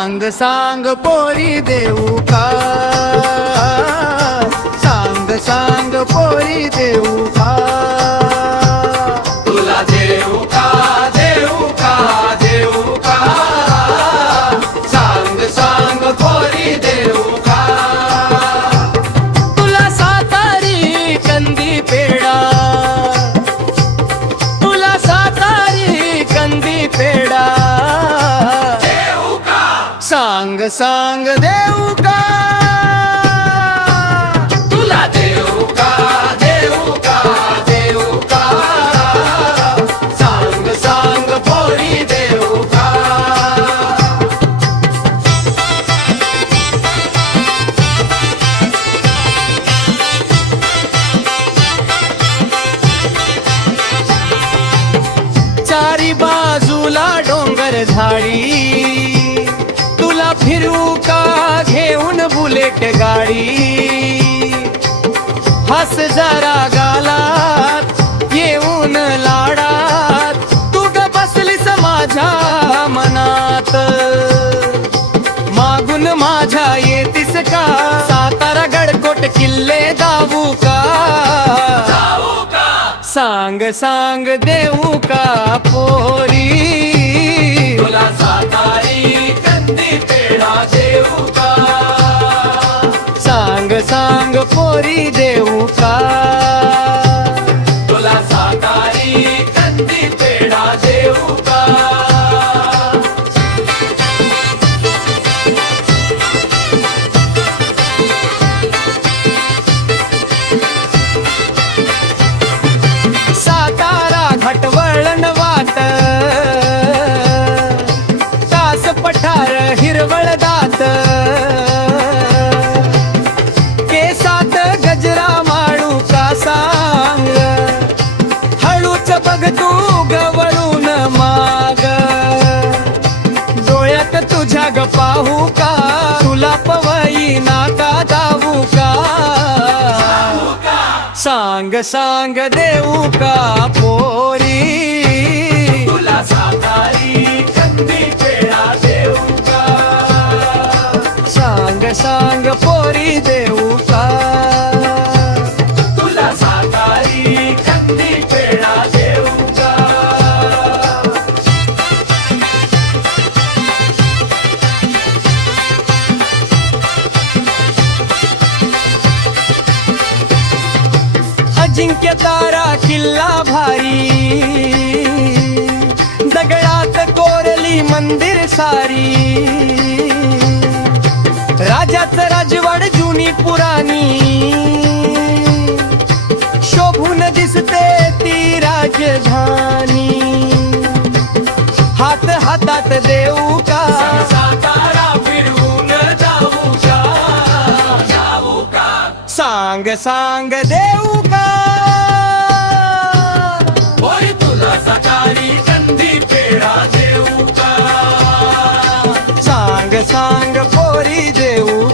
सांग सांग पोरी देऊ का, सांग सांग पोरी देऊ का, तुला देऊ का देऊ का देऊ का, सांग सांग पोरी देऊ का, तुला सातारी कंदी पेडा, तुला सातारी कंदी पेडा, देऊ का सांग सांग देऊ का, तुला देऊ का देऊ का देऊ का, सांग सांग पोरी देऊ का. चारी बाजूला डोंगर झाडी, तुला फिरू का घेऊन बुलेट गाडी, हस जरा गालात येऊन लाडात, तू ग बसलीस माझ्या मनात, मागून माझ्या येतीस का, सातारा गडकोट किल्ले दावू का, जाऊ का सांग सांग देऊ का पोरी, तुला सातारी कंदी पेढा देऊ का, सांग सांग पोरी देऊ का, तुला सातारी कंदी पेढा देऊ का. सातारा घाटवळण वाट, तास पठार हिरवळ दात, केसात गजरा माळू का सांग, हळूच बघ तू गवळून माग, डोळ्यात तुझ्या ग पाहू का, तुला पवई नाका दावू का, सांग सांग देऊ का पोरी, तुला सातारी कंदी पेढा देऊ का, सांग सांग पोरी देऊ का, तुला सातारी कंदी पेढा देऊ का. अजिंक्य तारा किल्ला भारी, दगडात कोरली मंदिर सारी, राजाचं राजवाड जुनी पुराणी, शोभून दिसते ती राजधानी, हात हातात देऊ का, सातारा फिरवून जाऊ का, जाऊ का सांग सांग देऊ का, होय तुला सातारी कंदी पेढा देऊ का, सांग सांग पोरी देऊ